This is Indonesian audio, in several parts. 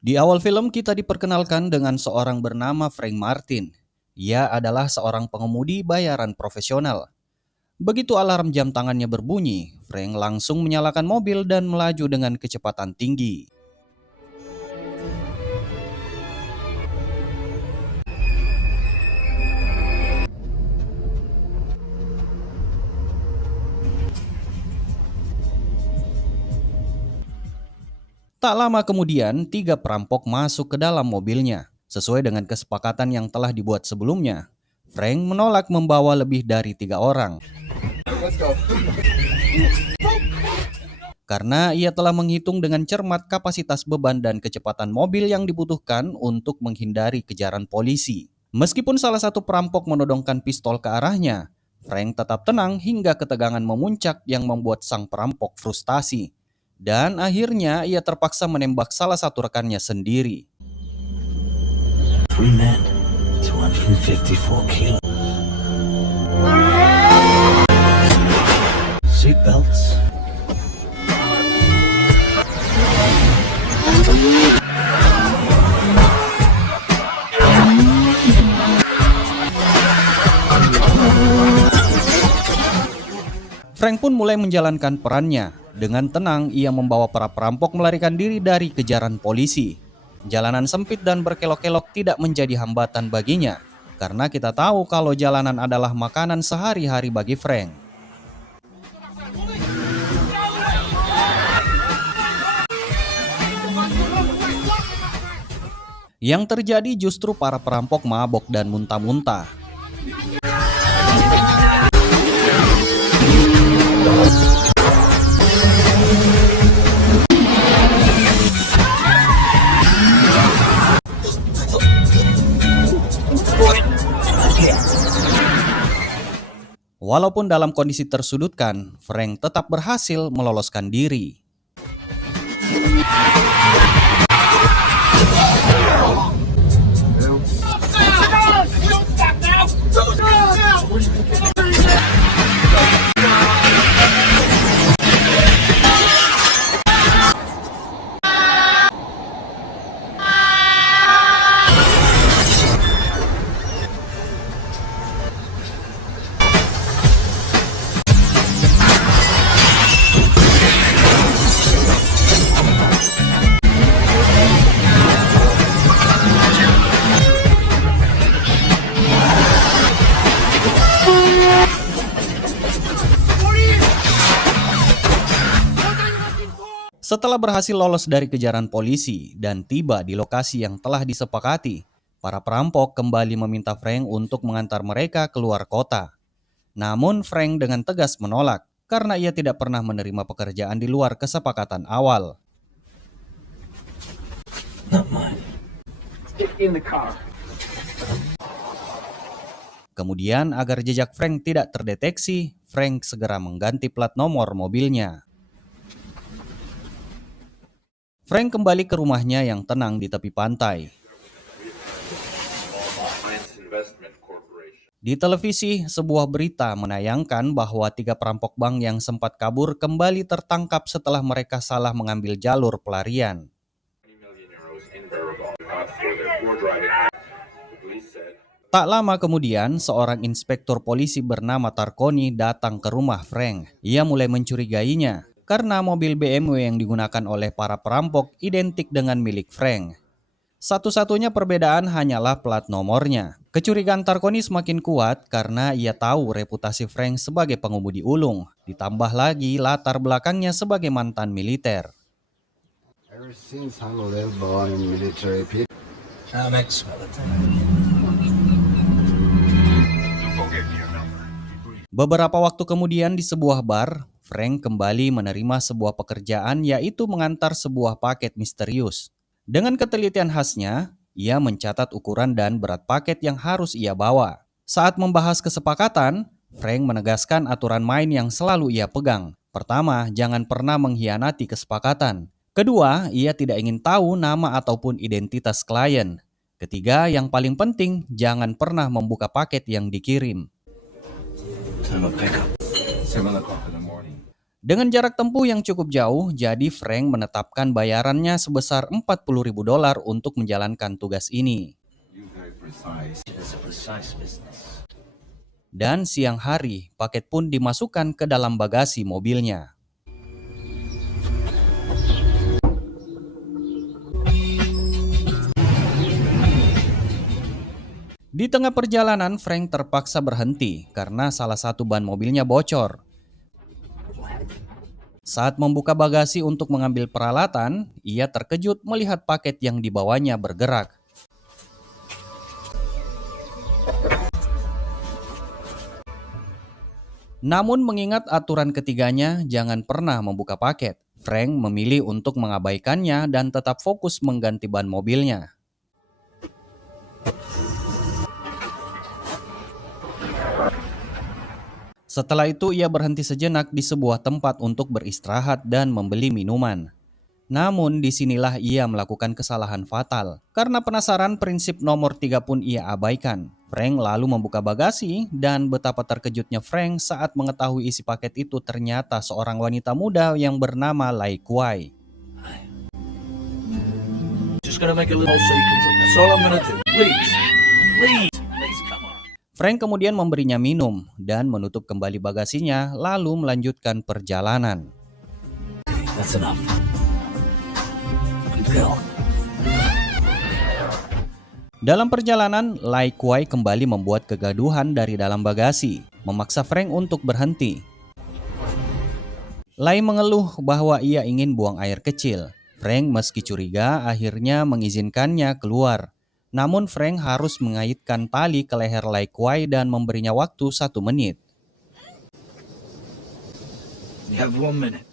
Di awal film kita diperkenalkan dengan seorang bernama Frank Martin. Ia adalah seorang pengemudi bayaran profesional. Begitu alarm jam tangannya berbunyi, Frank langsung menyalakan mobil dan melaju dengan kecepatan tinggi. Tak lama kemudian, 3 perampok masuk ke dalam mobilnya. Sesuai dengan kesepakatan yang telah dibuat sebelumnya, Frank menolak membawa lebih dari 3 orang. Karena ia telah menghitung dengan cermat kapasitas beban dan kecepatan mobil yang dibutuhkan untuk menghindari kejaran polisi. Meskipun salah satu perampok menodongkan pistol ke arahnya, Frank tetap tenang hingga ketegangan memuncak yang membuat sang perampok frustasi. Dan akhirnya ia terpaksa menembak salah satu rekannya sendiri. 3 men, 254 kilo. Seatbelts. Frank pun mulai menjalankan perannya. Dengan tenang, ia membawa para perampok melarikan diri dari kejaran polisi. Jalanan sempit dan berkelok-kelok tidak menjadi hambatan baginya, karena kita tahu kalau jalanan adalah makanan sehari-hari bagi Frank. Yang terjadi justru para perampok mabok dan muntah-muntah. Walaupun dalam kondisi tersudutkan, Frank tetap berhasil meloloskan diri. Setelah berhasil lolos dari kejaran polisi dan tiba di lokasi yang telah disepakati, para perampok kembali meminta Frank untuk mengantar mereka keluar kota. Namun Frank dengan tegas menolak karena ia tidak pernah menerima pekerjaan di luar kesepakatan awal. Not mine. Get in the car. Kemudian agar jejak Frank tidak terdeteksi, Frank segera mengganti plat nomor mobilnya. Frank kembali ke rumahnya yang tenang di tepi pantai. Di televisi, sebuah berita menayangkan bahwa 3 perampok bank yang sempat kabur kembali tertangkap setelah mereka salah mengambil jalur pelarian. Tak lama kemudian, seorang inspektur polisi bernama Tarconi datang ke rumah Frank. Ia mulai mencurigainya karena mobil BMW yang digunakan oleh para perampok identik dengan milik Frank. Satu-satunya perbedaan hanyalah plat nomornya. Kecurigaan Tarconi semakin kuat karena ia tahu reputasi Frank sebagai pengemudi ulung. Ditambah lagi latar belakangnya sebagai mantan militer. Ever since I'm a little boy in military people. Beberapa waktu kemudian di sebuah bar, Frank kembali menerima sebuah pekerjaan yaitu mengantar sebuah paket misterius. Dengan ketelitian khasnya, ia mencatat ukuran dan berat paket yang harus ia bawa. Saat membahas kesepakatan, Frank menegaskan aturan main yang selalu ia pegang. Pertama, jangan pernah mengkhianati kesepakatan. Kedua, ia tidak ingin tahu nama ataupun identitas klien. Ketiga, yang paling penting, jangan pernah membuka paket yang dikirim. Time to pick up. 7 o'clock in the morning. Dengan jarak tempuh yang cukup jauh, jadi Frank menetapkan bayarannya sebesar $40.000 untuk menjalankan tugas ini. It is a precise business. Dan siang hari, paket pun dimasukkan ke dalam bagasi mobilnya. Di tengah perjalanan, Frank terpaksa berhenti karena salah satu ban mobilnya bocor. Saat membuka bagasi untuk mengambil peralatan, ia terkejut melihat paket yang dibawanya bergerak. Namun mengingat aturan ketiganya jangan pernah membuka paket, Frank memilih untuk mengabaikannya dan tetap fokus mengganti ban mobilnya. Setelah itu ia berhenti sejenak di sebuah tempat untuk beristirahat dan membeli minuman. Namun disinilah ia melakukan kesalahan fatal. Karena penasaran, prinsip nomor 3 pun ia abaikan. Frank lalu membuka bagasi dan betapa terkejutnya Frank saat mengetahui isi paket itu ternyata seorang wanita muda yang bernama Lai Kuai. Just gonna make a little so you can drink. That's all I'm gonna do. Please. Please, come on. Frank kemudian memberinya minum dan menutup kembali bagasinya lalu melanjutkan perjalanan. That's enough. Good girl. Dalam perjalanan, Lai Kuai kembali membuat kegaduhan dari dalam bagasi, memaksa Frank untuk berhenti. Lai mengeluh bahwa ia ingin buang air kecil. Frank meski curiga akhirnya mengizinkannya keluar. Namun Frank harus mengaitkan tali ke leher Lai Kuai dan memberinya waktu 1 menit. You have 1 minute.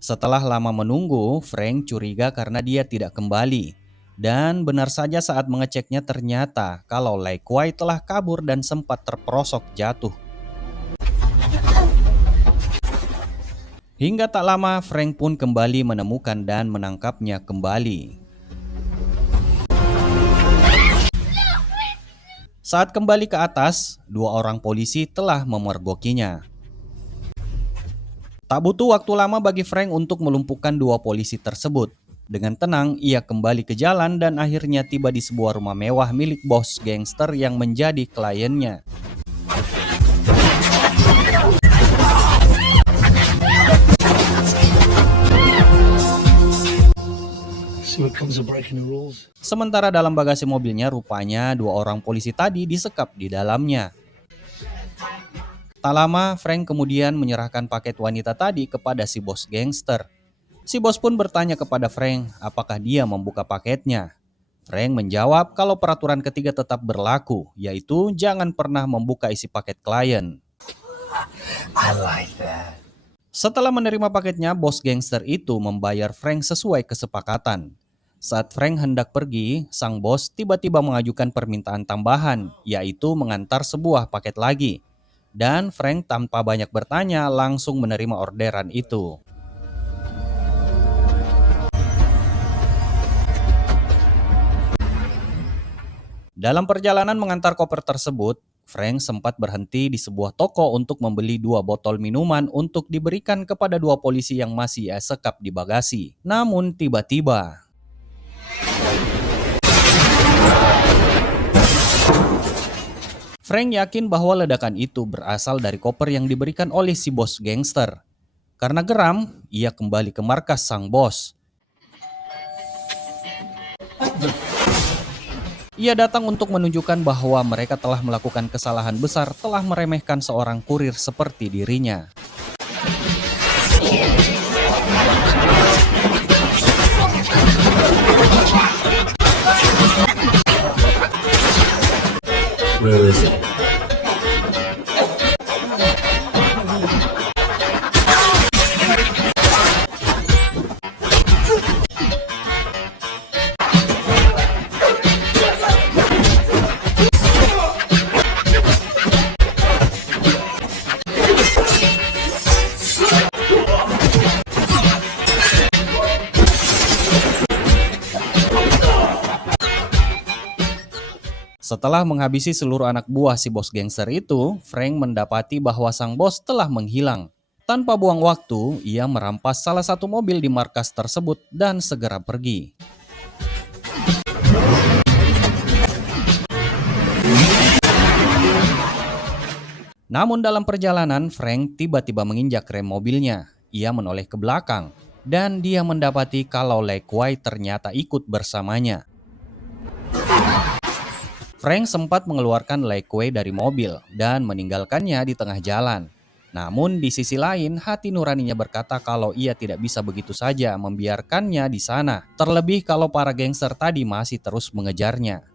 Setelah lama menunggu, Frank curiga karena dia tidak kembali. Dan benar saja saat mengeceknya ternyata kalau Lai Kuai telah kabur dan sempat terperosok jatuh. Hingga tak lama, Frank pun kembali menemukan dan menangkapnya kembali. Saat kembali ke atas, 2 orang polisi telah memergokinya. Tak butuh waktu lama bagi Frank untuk melumpuhkan 2 polisi tersebut. Dengan tenang, ia kembali ke jalan dan akhirnya tiba di sebuah rumah mewah milik bos gangster yang menjadi kliennya. See what comes of breaking the rules? Sementara dalam bagasi mobilnya rupanya 2 orang polisi tadi disekap di dalamnya. Tak lama, Frank kemudian menyerahkan paket wanita tadi kepada si bos gangster. Si bos pun bertanya kepada Frank apakah dia membuka paketnya. Frank menjawab kalau peraturan ketiga tetap berlaku, yaitu jangan pernah membuka isi paket klien. I like that. Setelah menerima paketnya, bos gangster itu membayar Frank sesuai kesepakatan. Saat Frank hendak pergi, sang bos tiba-tiba mengajukan permintaan tambahan, yaitu mengantar sebuah paket lagi. Dan Frank tanpa banyak bertanya langsung menerima orderan itu. Dalam perjalanan mengantar koper tersebut, Frank sempat berhenti di sebuah toko untuk membeli 2 botol minuman untuk diberikan kepada 2 polisi yang masih ia sekap di bagasi. Namun tiba-tiba, Frank yakin bahwa ledakan itu berasal dari koper yang diberikan oleh si bos gangster. Karena geram, ia kembali ke markas sang bos. Ia datang untuk menunjukkan bahwa mereka telah melakukan kesalahan besar, telah meremehkan seorang kurir seperti dirinya. Where is it? Setelah menghabisi seluruh anak buah si bos gangster itu, Frank mendapati bahwa sang bos telah menghilang. Tanpa buang waktu, ia merampas salah satu mobil di markas tersebut dan segera pergi. Namun dalam perjalanan, Frank tiba-tiba menginjak rem mobilnya. Ia menoleh ke belakang dan dia mendapati kalau Lai Kwai ternyata ikut bersamanya. Frank sempat mengeluarkan Lai Kwai dari mobil dan meninggalkannya di tengah jalan. Namun di sisi lain, hati nuraninya berkata kalau ia tidak bisa begitu saja membiarkannya di sana. Terlebih kalau para gangster tadi masih terus mengejarnya.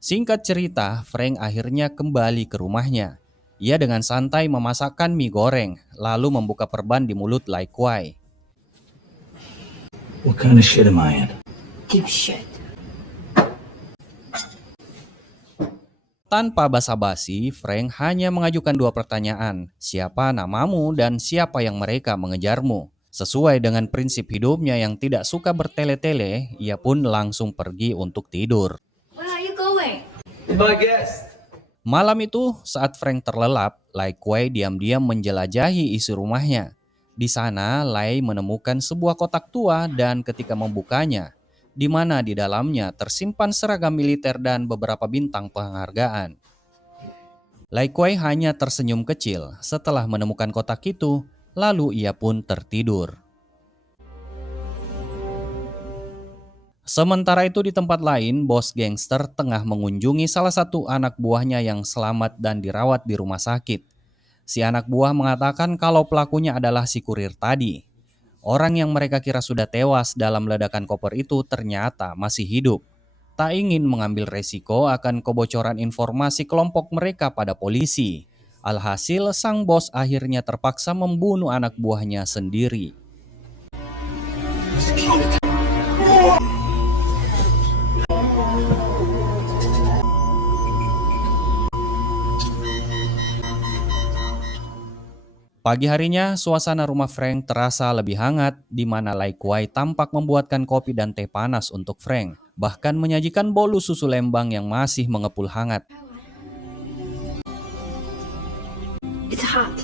Singkat cerita, Frank akhirnya kembali ke rumahnya. Ia dengan santai memasakkan mie goreng, lalu membuka perban di mulut Lai Kwai. What kind of shit am I in? Deep shit. Tanpa basa-basi, Frank hanya mengajukan dua pertanyaan, siapa namamu dan siapa yang mereka mengejarmu. Sesuai dengan prinsip hidupnya yang tidak suka bertele-tele, ia pun langsung pergi untuk tidur. Where are you going? My guest. Malam itu, saat Frank terlelap, Lai Kwai diam-diam menjelajahi isi rumahnya. Di sana, Lai menemukan sebuah kotak tua dan ketika membukanya, di mana di dalamnya tersimpan seragam militer dan beberapa bintang penghargaan. Lai Kwai hanya tersenyum kecil setelah menemukan kotak itu, lalu ia pun tertidur. Sementara itu di tempat lain, bos gangster tengah mengunjungi salah satu anak buahnya yang selamat dan dirawat di rumah sakit. Si anak buah mengatakan kalau pelakunya adalah si kurir tadi. Orang yang mereka kira sudah tewas dalam ledakan koper itu ternyata masih hidup. Tak ingin mengambil resiko akan kebocoran informasi kelompok mereka pada polisi. Alhasil sang bos akhirnya terpaksa membunuh anak buahnya sendiri. Pagi harinya, suasana rumah Frank terasa lebih hangat, di mana Lai Kwai tampak membuatkan kopi dan teh panas untuk Frank, bahkan menyajikan bolu susu Lembang yang masih mengepul hangat. It's hot.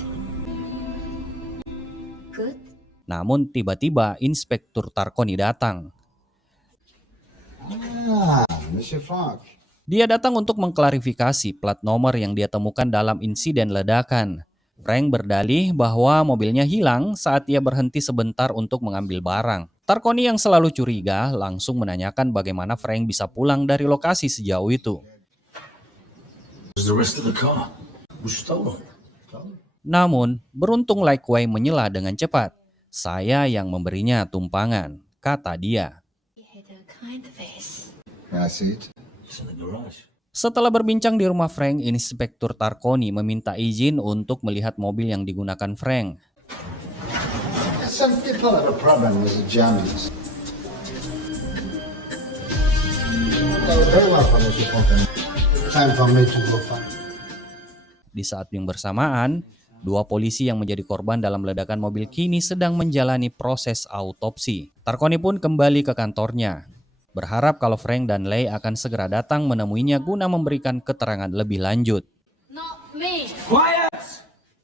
Good. Namun tiba-tiba Inspektur Tarkoni datang. Mr. Frank. Dia datang untuk mengklarifikasi plat nomor yang dia temukan dalam insiden ledakan. Frank berdalih bahwa mobilnya hilang saat ia berhenti sebentar untuk mengambil barang. Tarkoni yang selalu curiga langsung menanyakan bagaimana Frank bisa pulang dari lokasi sejauh itu. Where's the rest of the car? We stole it. Namun, beruntung Lai Kwai menyela dengan cepat. Saya yang memberinya tumpangan, kata dia. You had a kind face. Can I see it? It's in the garage. Setelah berbincang di rumah Frank, Inspektur Tarkoni meminta izin untuk melihat mobil yang digunakan Frank. Some people have a problem with the Germans. Very welcome, Mr. Frank. Time for me to go find. Di saat yang bersamaan, dua polisi yang menjadi korban dalam ledakan mobil kini sedang menjalani proses autopsi. Tarkoni pun kembali ke kantornya, berharap kalau Frank dan Lai akan segera datang menemuinya guna memberikan keterangan lebih lanjut. Not me. Quiet!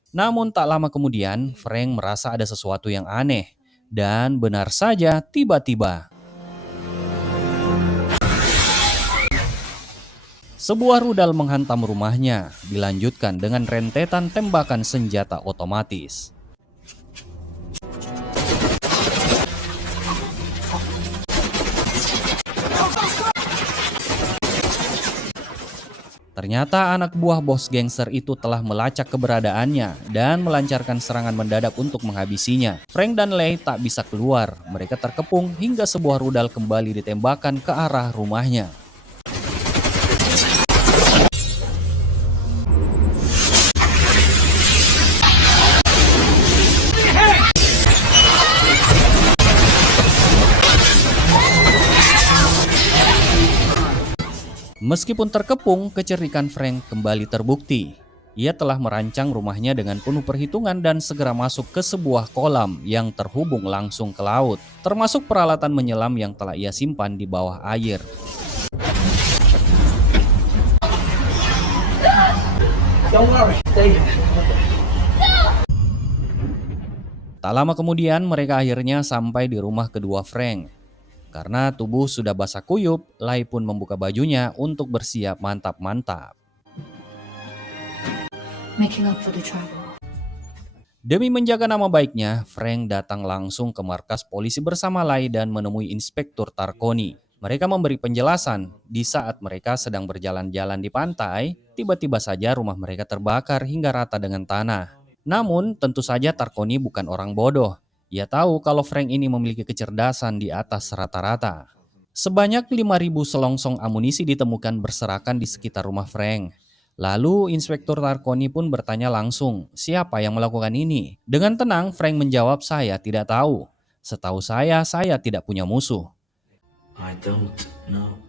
Namun tak lama kemudian, Frank merasa ada sesuatu yang aneh. Dan benar saja, tiba-tiba sebuah rudal menghantam rumahnya, dilanjutkan dengan rentetan tembakan senjata otomatis. Ternyata anak buah bos gangster itu telah melacak keberadaannya dan melancarkan serangan mendadak untuk menghabisinya. Frank dan Lai tak bisa keluar, mereka terkepung hingga sebuah rudal kembali ditembakkan ke arah rumahnya. Meskipun terkepung, kecerdikan Frank kembali terbukti. Ia telah merancang rumahnya dengan penuh perhitungan dan segera masuk ke sebuah kolam yang terhubung langsung ke laut, termasuk peralatan menyelam yang telah ia simpan di bawah air. Don't worry, David. Tak lama kemudian mereka akhirnya sampai di rumah kedua Frank. Karena tubuh sudah basah kuyup, Lai pun membuka bajunya untuk bersiap mantap-mantap. Making up for the trouble. Demi menjaga nama baiknya, Frank datang langsung ke markas polisi bersama Lai dan menemui Inspektur Tarconi. Mereka memberi penjelasan, di saat mereka sedang berjalan-jalan di pantai, tiba-tiba saja rumah mereka terbakar hingga rata dengan tanah. Namun, tentu saja Tarconi bukan orang bodoh. Ia tahu kalau Frank ini memiliki kecerdasan di atas rata-rata. Sebanyak 5.000 selongsong amunisi ditemukan berserakan di sekitar rumah Frank. Lalu Inspektur Tarconi pun bertanya langsung, siapa yang melakukan ini? Dengan tenang, Frank menjawab, saya tidak tahu. Setahu saya tidak punya musuh. I don't know.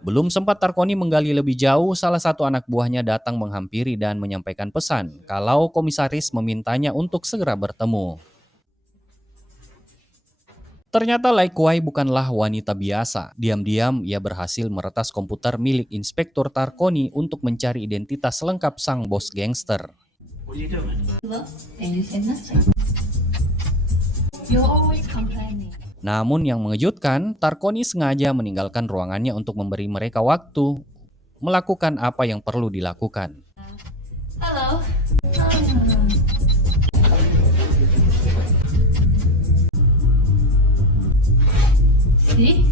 Belum sempat Tarconi menggali lebih jauh, salah satu anak buahnya datang menghampiri dan menyampaikan pesan kalau komisaris memintanya untuk segera bertemu. Ternyata Lai Kuai bukanlah wanita biasa. Diam-diam ia berhasil meretas komputer milik Inspektur Tarconi untuk mencari identitas lengkap sang bos gangster. What are you doing? Look, and you said nothing. You're always complaining. Namun yang mengejutkan, Tarconi sengaja meninggalkan ruangannya untuk memberi mereka waktu melakukan apa yang perlu dilakukan. Hello. See?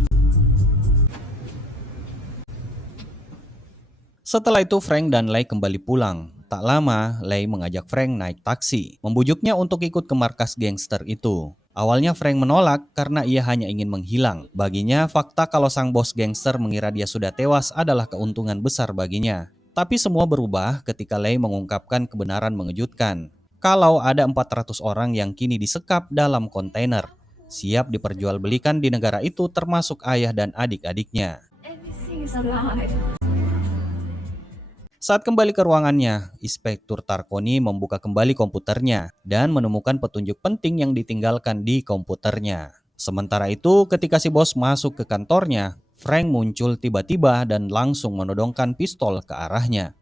Setelah itu Frank dan Lai kembali pulang. Tak lama, Lai mengajak Frank naik taksi, membujuknya untuk ikut ke markas gangster itu. Awalnya Frank menolak karena ia hanya ingin menghilang. Baginya, fakta kalau sang bos gangster mengira dia sudah tewas adalah keuntungan besar baginya. Tapi semua berubah ketika Lai mengungkapkan kebenaran mengejutkan. Kalau ada 400 orang yang kini disekap dalam kontainer, siap diperjualbelikan di negara itu termasuk ayah dan adik-adiknya. Everything is alive. Saat kembali ke ruangannya, Inspektur Tarconi membuka kembali komputernya dan menemukan petunjuk penting yang ditinggalkan di komputernya. Sementara itu, ketika si bos masuk ke kantornya, Frank muncul tiba-tiba dan langsung menodongkan pistol ke arahnya.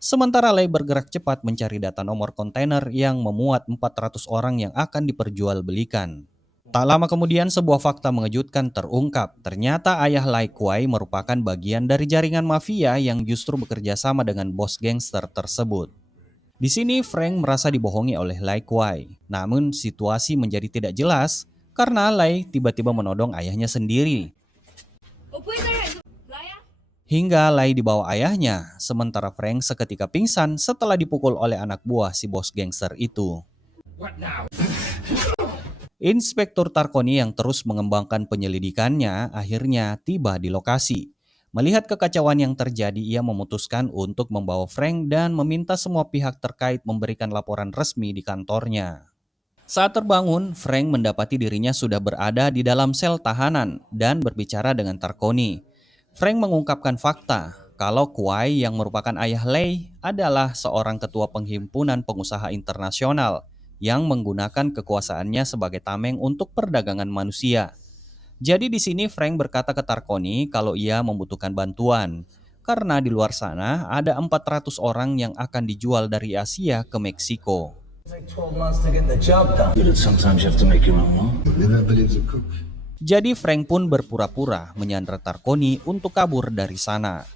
Sementara Lai bergerak cepat mencari data nomor kontainer yang memuat 400 orang yang akan diperjualbelikan. Tak lama kemudian sebuah fakta mengejutkan terungkap. Ternyata ayah Lai Kuai merupakan bagian dari jaringan mafia yang justru bekerja sama dengan bos gangster tersebut. Di sini Frank merasa dibohongi oleh Lai Kuai. Namun situasi menjadi tidak jelas karena Lai tiba-tiba menodong ayahnya sendiri. Hingga Lai dibawa ayahnya, sementara Frank seketika pingsan setelah dipukul oleh anak buah si bos gangster itu. Inspektur Tarconi yang terus mengembangkan penyelidikannya akhirnya tiba di lokasi. Melihat kekacauan yang terjadi, ia memutuskan untuk membawa Frank dan meminta semua pihak terkait memberikan laporan resmi di kantornya. Saat terbangun, Frank mendapati dirinya sudah berada di dalam sel tahanan dan berbicara dengan Tarconi. Frank mengungkapkan fakta kalau Kuai yang merupakan ayah Lai adalah seorang ketua penghimpunan pengusaha internasional yang menggunakan kekuasaannya sebagai tameng untuk perdagangan manusia. Jadi di sini Frank berkata ke Tarconi kalau ia membutuhkan bantuan karena di luar sana ada 400 orang yang akan dijual dari Asia ke Meksiko. Take 12 months to get the job done. Sometimes you have to make your own law. Never believes a cook. Jadi Frank pun berpura-pura menyandra Tarconi untuk kabur dari sana.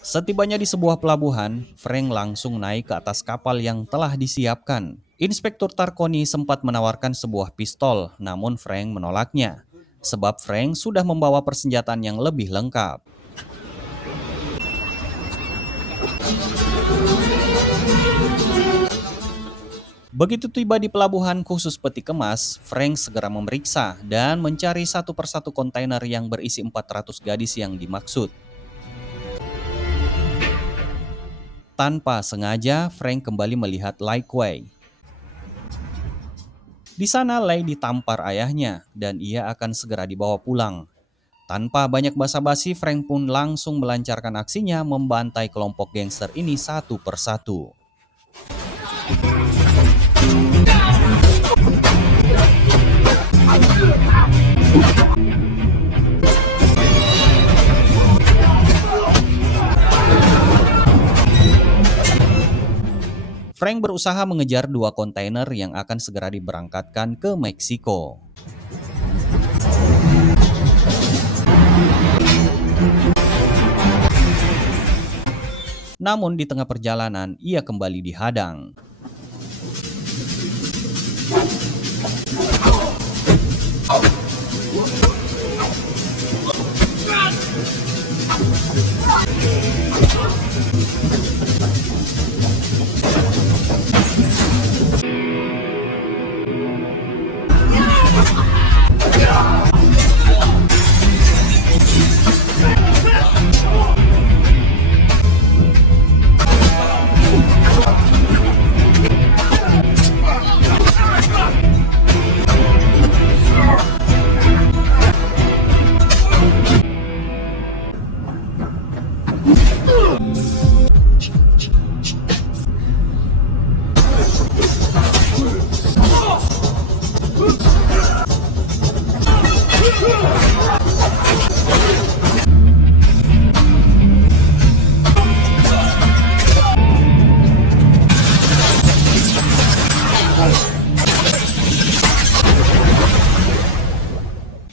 Setibanya di sebuah pelabuhan, Frank langsung naik ke atas kapal yang telah disiapkan. Inspektur Tarconi sempat menawarkan sebuah pistol, namun Frank menolaknya. Sebab Frank sudah membawa persenjataan yang lebih lengkap. Begitu tiba di pelabuhan khusus peti kemas, Frank segera memeriksa dan mencari satu persatu kontainer yang berisi 400 gadis yang dimaksud. Tanpa sengaja, Frank kembali melihat Lai Kuai. Di sana Lai ditampar ayahnya dan ia akan segera dibawa pulang. Tanpa banyak basa-basi, Frank pun langsung melancarkan aksinya membantai kelompok gangster ini satu persatu. Frank berusaha mengejar 2 kontainer yang akan segera diberangkatkan ke Meksiko. Namun di tengah perjalanan, ia kembali dihadang.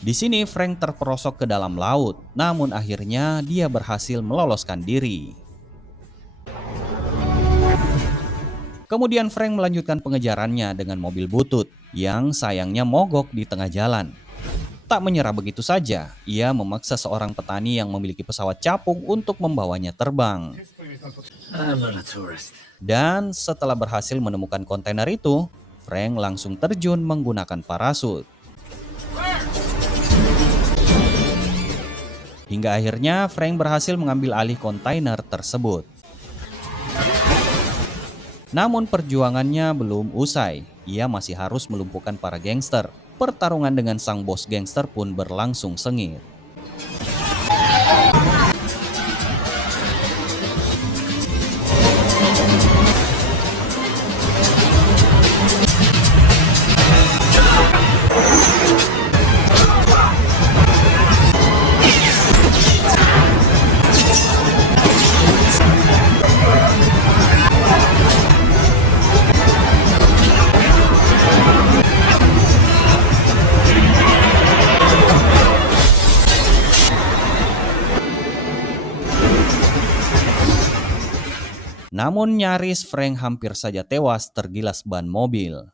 Di sini Frank terperosok ke dalam laut, namun akhirnya dia berhasil meloloskan diri. Kemudian Frank melanjutkan pengejarannya dengan mobil butut yang sayangnya mogok di tengah jalan. Tak menyerah begitu saja, ia memaksa seorang petani yang memiliki pesawat capung untuk membawanya terbang. I'm not a tourist. Dan setelah berhasil menemukan kontainer itu, Frank langsung terjun menggunakan parasut. Hingga akhirnya Frank berhasil mengambil alih kontainer tersebut. Namun perjuangannya belum usai, ia masih harus melumpuhkan para gangster. Pertarungan dengan sang bos gangster pun berlangsung sengit. Namun nyaris Frank hampir saja tewas tergilas ban mobil.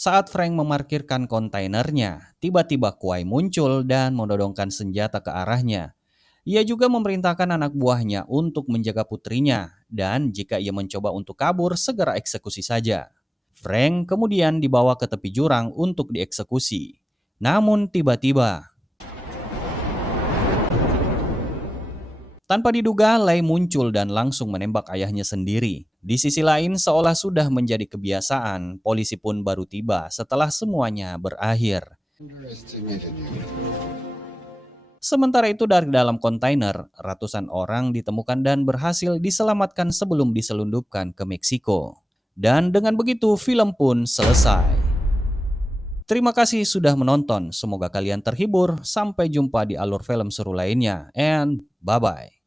Saat Frank memarkirkan kontainernya, tiba-tiba Kuai muncul dan menodongkan senjata ke arahnya. Ia juga memerintahkan anak buahnya untuk menjaga putrinya, dan jika ia mencoba untuk kabur, segera eksekusi saja. Frank kemudian dibawa ke tepi jurang untuk dieksekusi. Namun tiba-tiba, tanpa diduga, Lei muncul dan langsung menembak ayahnya sendiri. Di sisi lain, seolah sudah menjadi kebiasaan, polisi pun baru tiba setelah semuanya berakhir. Sementara itu dari dalam kontainer, ratusan orang ditemukan dan berhasil diselamatkan sebelum diselundupkan ke Meksiko. Dan dengan begitu, film pun selesai. Terima kasih sudah menonton, semoga kalian terhibur. Sampai jumpa di alur film seru lainnya, and bye-bye.